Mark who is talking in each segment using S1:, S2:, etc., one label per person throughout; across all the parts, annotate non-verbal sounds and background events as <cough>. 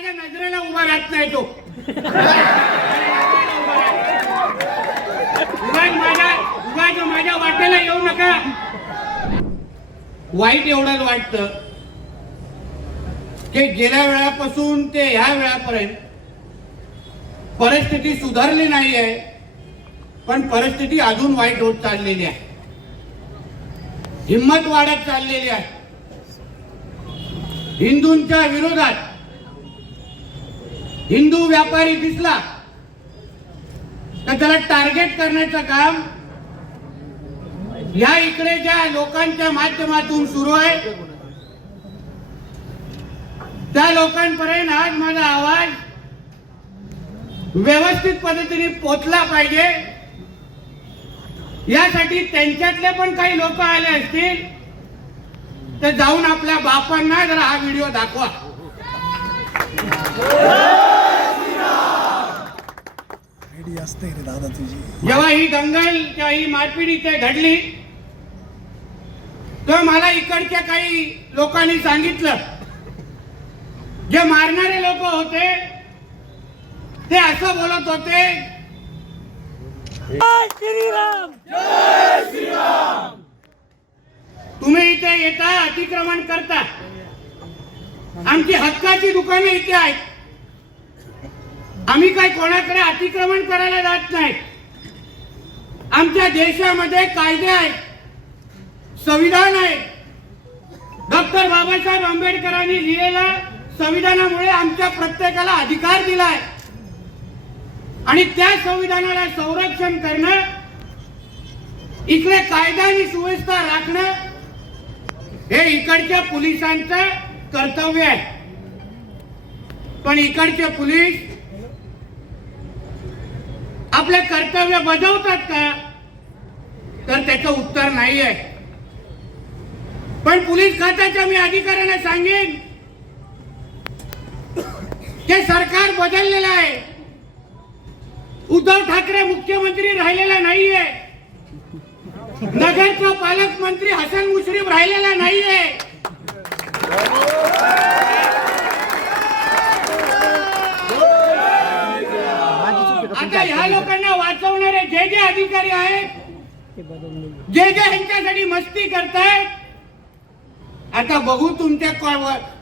S1: माझ्या नजरेला उभा राहत नाही तो. उगाच माझ्या उगाच माझ्या येऊ नका. वाईट एवढंच वाटतं की गेल्या वेळापासून ते ह्या वेळापर्यंत परिस्थिती सुधारली नाही आहे पण परिस्थिती अजून वाईट होत चाललेली आहे. हिंमत वाढत चाललेली आहे. हिंदूंच्या विरोधात हिंदू व्यापारी दिसला. तर त्याला टार्गेट करण्याचं काम या इकडे ज्या लोकांच्या माध्यमातून सुरू आहे त्या लोकांपर्यंत आज माझा आवाज व्यवस्थित पद्धतीने पोचला पाहिजे. यासाठी त्यांच्यातले पण काही लोक आले असतील तर जाऊन आपल्या बापांना जरा हा व्हिडिओ दाखवा. आयडी असते रे दादा तुझी. जेव्हा ही दंगल किंवा ही मारपीट इथे घडली तर मला इकडच्या काही लोकांनी सांगितलं. जे मारणारे लोक होते ते असं बोलत होते तुम्ही इथे येता अतिक्रमण करता. आमची हक्काची दुकानं इथे आहेत. आम्ही काय कोणाकडे अतिक्रमण करायला जात नाही. आमच्या देशामध्ये कायदे आहेत संविधान आहे. डॉक्टर बाबासाहेब आंबेडकरांनी लिहिलेल्या संविधानामुळे आमच्या प्रत्येकाला अधिकार दिलाय. आणि त्या संविधानाला संरक्षण करणं इकडे कायदा आणि सुव्यवस्था राखणं हे इकडच्या पोलिसांचं कर्तव्य आहे. पण इकडचे पोलीस आपले कर्तव्य बजावतात का? तर त्याचं उत्तर नाही आहे पण पोलीस खात्याच्या मी अधिकाऱ्यांना सांगेन. हे सरकार बदललेलं आहे. उद्धव ठाकरे मुख्यमंत्री राहिलेला नाहीये. नगरचा पालकमंत्री हसन मुश्रीफ राहिलेला नाहीये आता ह्या लोकांना वाचवणारे जे जे अधिकारी आहेत जे जे ह्यांच्यासाठी मस्ती करतायत आता बघू तुमच्या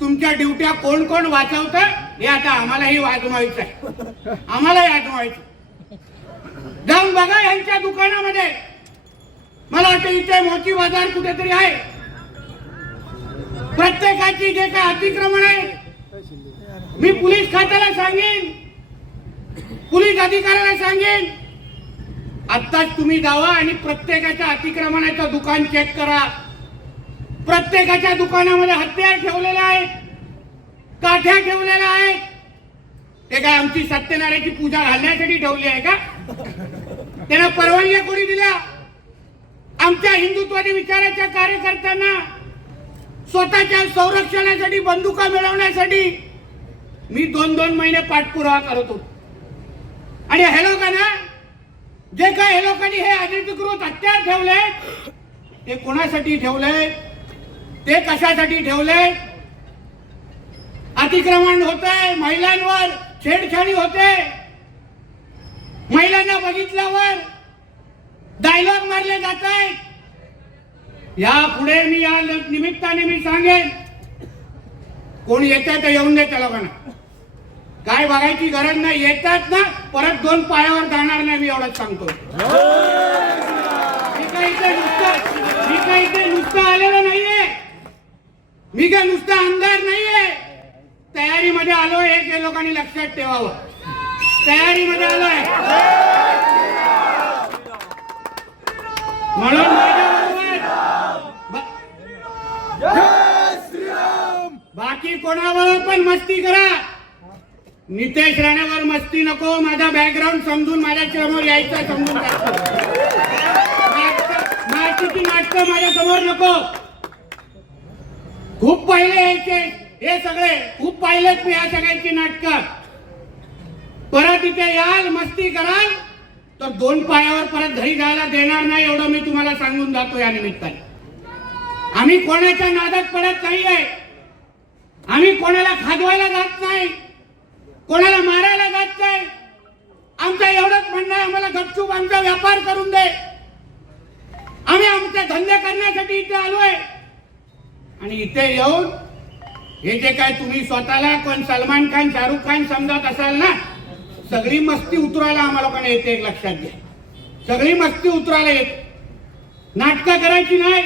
S1: तुमच्या ड्युट्या कोण कोण वाचवत हे आता आम्हालाही वाजवायचं आहे. आम्हालाही वाजवायचं जाऊन बघा यांच्या दुकानामध्ये. मला वाटतं इथे मोठी बाजार कुठेतरी आहे. प्रत्येकाची जे काय अतिक्रमण आहे मी पोलीस खात्याला सांगेन. पोलीस अधिकाऱ्याला सांगेन. आत्ताच तुम्ही जावा आणि प्रत्येकाच्या अतिक्रमणाचं दुकान चेक करा. प्रत्येकाच्या दुकानामध्ये हत्यार ठेवलेले आहेत. काठ्या ठेवलेल्या आहेत. ते काय आमची सत्यनारायणची पूजा घालण्यासाठी ठेवली आहे का? त्यांना परवानग्या कोणी दिल्या आमच्या हिंदुत्वादी विचाराच्या कार्यकर्त्यांना स्वतःच्या संरक्षणासाठी बंदुका मिळवण्यासाठी मी दोन दोन महिने पाठपुरावा करत होतो. आणि हे लोकांना जे काय हे लोकांनी हे अनधिकृत हत्यार ठेवले ते कोणासाठी ठेवले ते कशासाठी ठेवले अतिक्रमण होते महिलांवर छेडछाडी होते. महिलांना बघितल्यावर डायलॉग मारले जात आहेत या पुढे मी या निमित्ताने मी सांगेन कोण येते तर येऊन दे त्या लोकांना. काय बघायची गरज नाही. येतात ना परत दोन पायावर जाणार नाही मी एवढंच सांगतो. मी काय इथे नुसतं मी काय इथे नुसतं आलेलो नाहीये. मी काय नुसतं आमदार नाहीये. तयारीमध्ये आलोय हे ते लोकांनी लक्षात ठेवावं. तयारीमध्ये आलोय. म्हणून माझ्याबरोबर बाकी कोणावर पण मस्ती करा. नितेश राणेवर मस्ती नको माझा बॅकग्राऊंड समजून माझ्यासमोर यायचा समजून टाकतो नाटकी नाटक माझ्यासमोर नको. खूप पाहिले यायचे हे सगळे खूप पाहिलेत मी या सगळ्यांची नाटक. परत इथे याल मस्ती कराल तर दोन पायावर परत घरी जायला देणार नाही एवढं मी तुम्हाला सांगून जातो या निमित्ताने. आम्ही कोणाच्या नादात पडत नाहीये. आम्ही कोणाला खाजवायला जात नाही. कोणाला मारायला जात नाही आमचं एवढंच म्हणणं आहे आम्हाला गपचूप आमचा व्यापार करून दे. आम्ही आमचे धंदे करण्यासाठी इथे आलोय. आणि इथे येऊन हे जे काय तुम्ही स्वतःला कोण सलमान खान शाहरुख खान समजत असाल ना सगळी मस्ती उतरायला आम्हाला पण येते एक लक्षात घ्या. सगळी मस्ती उतरायला येते. नाटकं करायची नाही.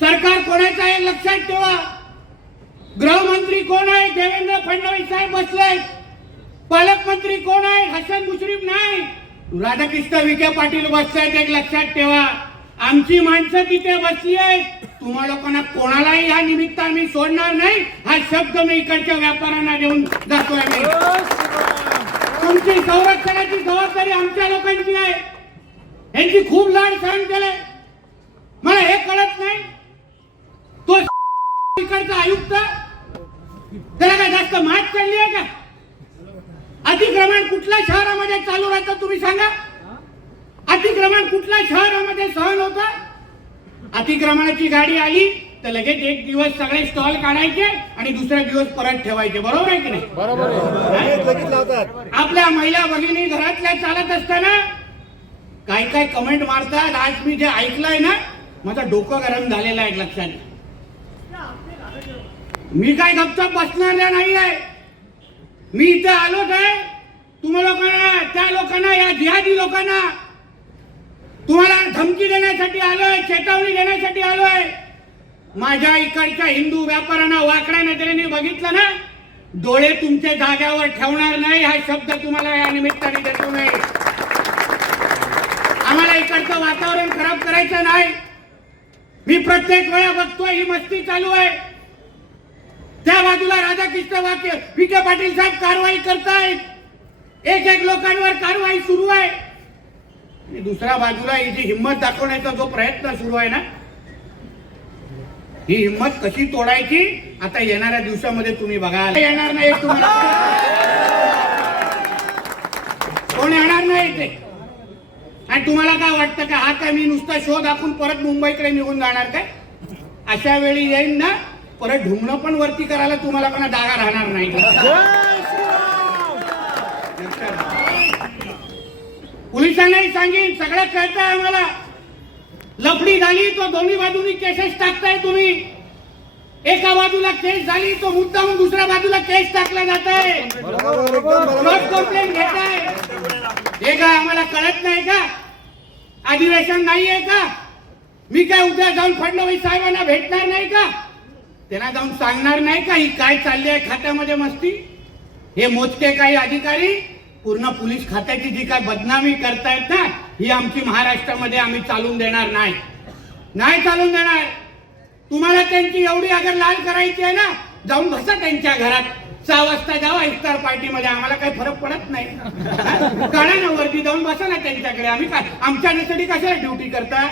S1: सरकार कोणाचं आहे लक्षात ठेवा. गृहमंत्री कोण आहे देवेंद्र फडणवीस साहेब बसले पालकमंत्री कोण आहे हसन मुश्रीफ नाही. राधाकृष्ण विखे पाटील बसतायत एक लक्षात ठेवा. आमची माणसं तिथे बसली आहेत. तुम्हा लोकांना कोणालाही या निमित्त आम्ही सोडणार नाही. हा शब्द मी इकडच्या व्यापाऱ्यांना देऊन जातोय मी. तुमची संरक्षणाची जबाबदारी आमच्या लोकांची आहे. यांची खूप लाड सहन केले मला हे कळत नाही. तो <laughs> इकडचा आयुक्त त्याला काय जास्त मात चालली आहे का? अतिक्रमण कुठल्या शहरामध्ये चालू राहतं तुम्ही सांगा? अतिक्रमण कुठल्या शहरामध्ये सहन होतं? अतिक्रमणाची गाडी आली तर लगेच एक दिवस सगळे स्टॉल काढायचे आणि दुसऱ्या दिवस परत ठेवायचे. बरोबर आहे की नाही? बरोबर आपल्या महिला भगिनी घरातल्या चालत असताना काय काय कमेंट मारतात. आज मी जे ऐकलंय ना माझं डोकं गरम झालेलं आहे लक्षात. मी काय गपचप बसणार नाही आहे मी इथे आलोच आहे. तुम्हा लोकांना त्या लोकांना या जिहादी लोकांना तुम्हाला धमकी देण्यासाठी आलोय चेतावणी देण्यासाठी आलोय. माझ्या इकडच्या हिंदू व्यापाऱ्यांना वाकड्या नजरेने बघितलं ना डोळे तुमच्या जाग्यावर ठेवणार नाही हा शब्द तुम्हाला या निमित्ताने देतो नाही आम्हाला इकडचं वातावरण खराब करायचं नाही. मी प्रत्येक वेळा बघतोय ही मस्ती चालू आहे. राधाकृष्ण विखे पाटील साहेब कारवाई करतायत. एक एक लोकांवर कारवाई सुरू आहे. आणि दुसऱ्या बाजूला ही जी हिंमत दाखवण्याचा जो प्रयत्न सुरू आहे ना ही हिंमत कशी तोडायची आता येणाऱ्या दिवसामध्ये तुम्ही बघा येणार नाही तुम्हाला कोण येणार नाही ते आणि तुम्हाला काय वाटतं का? हा काय मी नुसता शो दाखवून परत मुंबईकडे निघून जाणार काय? अशा वेळी येईन ना? परत ढुंगणं पण वरती करायला तुम्हाला कोणा जागा राहणार नाही. पोलिसांनाही सांगेन सगळं कळतंय आम्हाला. लफडी झाली तो दोन्ही बाजूनी केसेस टाकताय तुम्ही. एका बाजूला केस झाली तो मुद्दाहून दुसऱ्या बाजूला केस टाकला जात आहे क्रॉस कंप्लेंट घेत आहे हे काय आम्हाला कळत नाही का? अधिवेशन नाहीये का? मी काय उद्या जाऊन फडणवीस साहेबांना भेटणार नाही का? त्यांना जाऊन सांगणार नाही का ही काय चालली आहे खात्यामध्ये मस्ती? हे मोजके काही अधिकारी पूर्ण पोलीस खात्याची जी काय बदनामी करतायत ना ही आमची महाराष्ट्रामध्ये आम्ही चालून देणार नाही. नाही चालून देणार. तुम्हाला त्यांची एवढी अगर लाल करायची आहे ना जाऊन बसा त्यांच्या घरात. सहा वाजता जावा इफ्तार पार्टीमध्ये. आम्हाला काही फरक पडत नाही. काढा ना वरती जाऊन बसा ना त्यांच्याकडे. आम्ही काय आमच्यासाठी कशाला ड्युटी करता?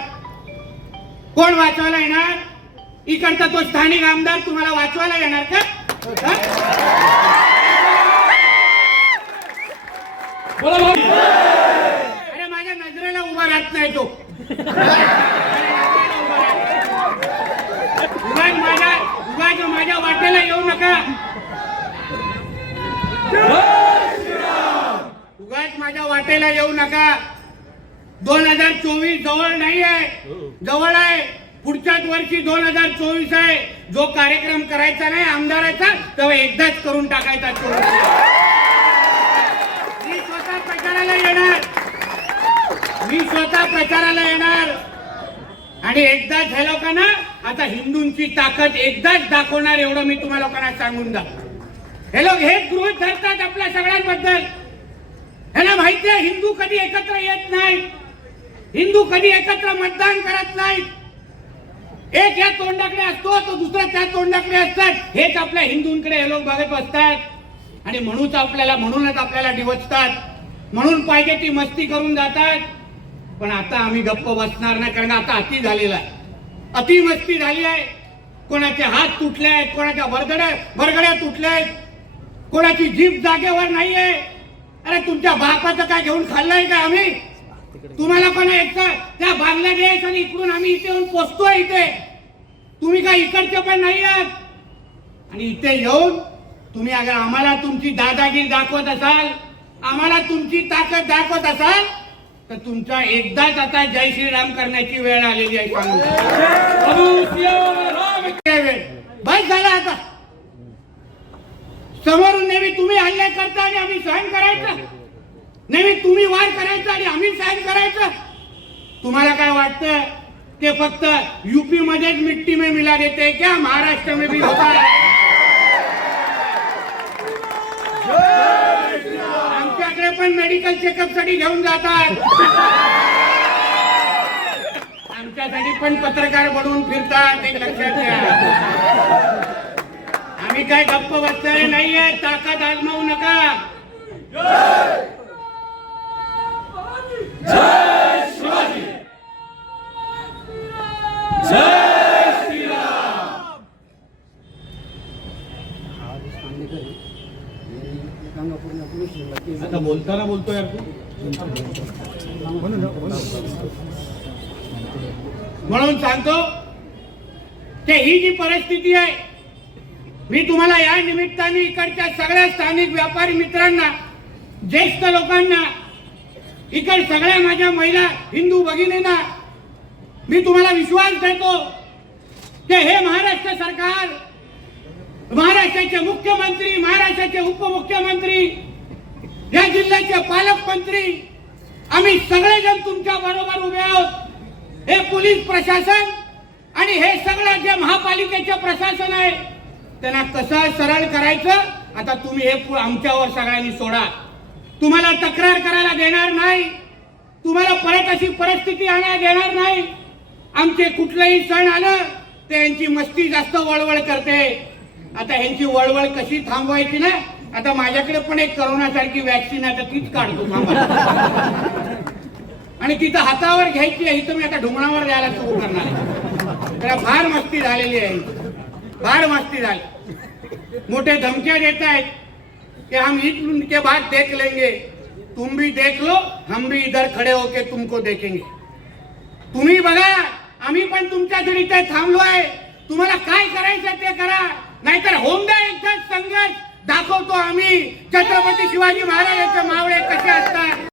S1: कोण वाचवायला येणार? इकडचा तो स्थानिक आमदार तुम्हाला वाचवायला येणार का? हा? अरे माझ्या नजरेला उभा राहत नाही तो. उगाच माझ्या उगाच माझ्या वाटेला येऊ नका. उगाच माझ्या वाटेला येऊ नका. दोन हजार चोवीस जवळ नाही आहे जवळ आहे. पुढच्याच वर्षी दोन हजार चोवीस आहे. जो कार्यक्रम करायचा नाही आमदाराचा तेव्हा एकदाच करून टाकायचा मी स्वतः प्रचाराला येणार. मी स्वतः प्रचाराला येणार. आणि एकदाच ह्या लोकांना आता हिंदूंची ताकद एकदाच दाखवणार एवढं मी तुम्हा लोकांना सांगून जा. हे लोक हेच गृहित धरतात आपल्या सगळ्यांबद्दल. ह्याला माहिती आहे हिंदू कधी एकत्र येत नाही हिंदू कधी एकत्र मतदान करत नाहीत. एक या तोंडाकडे असतो तो दुसरा त्या तोंडाकडे असतात. हेच आपल्या हिंदूंकडे हे लोक बघत बसतात. आणि म्हणूनच आपल्याला म्हणूनच आपल्याला डिवचतात. म्हणून पाहिजे ती मस्ती करून जातात. पण आता आम्ही गप्प बसणार नाही कारण आता अति झालेला आहे. अति मस्ती झाली आहे. कोणाचे हात तुटले आहेत कोणाच्या बरगड्या बरगड्या तुटल्या आहेत. कोणाची जीभ जागेवर नाहीये. अरे तुमच्या बापाचं काय घेऊन खाल्लंय का आम्ही? तुम्हाला पण एक तर त्या बांगलादेश आणि इकडून आम्ही इथे येऊन पोचतोय इथे. तुम्ही काय इकडचे पण नाही आहात आणि इथे येऊन तुम्ही अगर आम्हाला तुमची दादागिरी दाखवत असाल आम्हाला तुमची ताकद दाखवत असाल तर तुमचा एकदाच आता जय श्रीराम करण्याची वेळ आलेली आहे वेळ. बस झाला आता. समोरून नेहमी तुम्ही हल्ले करता आणि आम्ही सहन करायचं. नेहमी तुम्ही वार करायचं आणि आम्ही साईन करायचं. तुम्हाला काय वाटतं? ते फक्त यूपी मध्येच मिट्टी में मिला देते क्या? महाराष्ट्र में भी होता है. आमच्याकडे पण मेडिकल चेकअपसाठी घेऊन जातात. आमच्यासाठी पण पत्रकार बनवून फिरतात एक लक्षात घ्या. आम्ही काय गप्प बसलेले नाहीये ताकद आजमावू नका. आता बोलताना बोलतोय म्हणून सांगतो ते ही जी परिस्थिती आहे मी तुम्हाला या निमित्ताने इकडच्या सगळ्या स्थानिक व्यापारी मित्रांना ज्येष्ठ लोकांना इकडे सगळ्या माझ्या महिला हिंदू भगिनींना मी तुम्हाला विश्वास देतो की हे महाराष्ट्र सरकार महाराष्ट्राचे मुख्यमंत्री महाराष्ट्राचे उपमुख्यमंत्री या जिल्ह्याचे पालकमंत्री आम्ही सगळेजण तुमच्या बरोबर उभे आहोत. हे पोलीस प्रशासन आणि हे सगळं जे महापालिकेचे प्रशासन आहे त्यांना कसं सरळ करायचं? आता तुम्ही हे पु- आमच्यावर सगळ्यांनी सोडा. तुम्हाला तक्रार करायला देणार नाही. तुम्हाला परत अशी परिस्थिती आणायला देणार नाही. आमचे कुठलंही सण आलं ते यांची मस्ती जास्त वळवळ करते. आता ह्यांची वळवळ कशी थांबवायची ना? आता माझ्याकडे पण एक करोनासारखी वॅक्सिन आहे तर तीच काढतो आणि तिथं हातावर घ्यायची आहे इथं मी आता ढुंगणावर द्यायला सुरू करणार आहे. फार मस्ती झालेली आहे. फार मस्ती झाली. मोठे धमक्या देत आहेत कि हम ईद के बाद देख लेंगे। तुम भी देख लो हम भी इधर खड़े होके तुमको देखेंगे। तुम्ही बघा आम्ही पण तुमच्यासाठी इथे थांबलो आहे। तुम्हाला काय करायचं ते करा। नाहीतर होऊन द्या एकदाच संघर्ष दाखवतो आम्ही. छत्रपती शिवाजी महाराजांचे मावळे कसे असतात?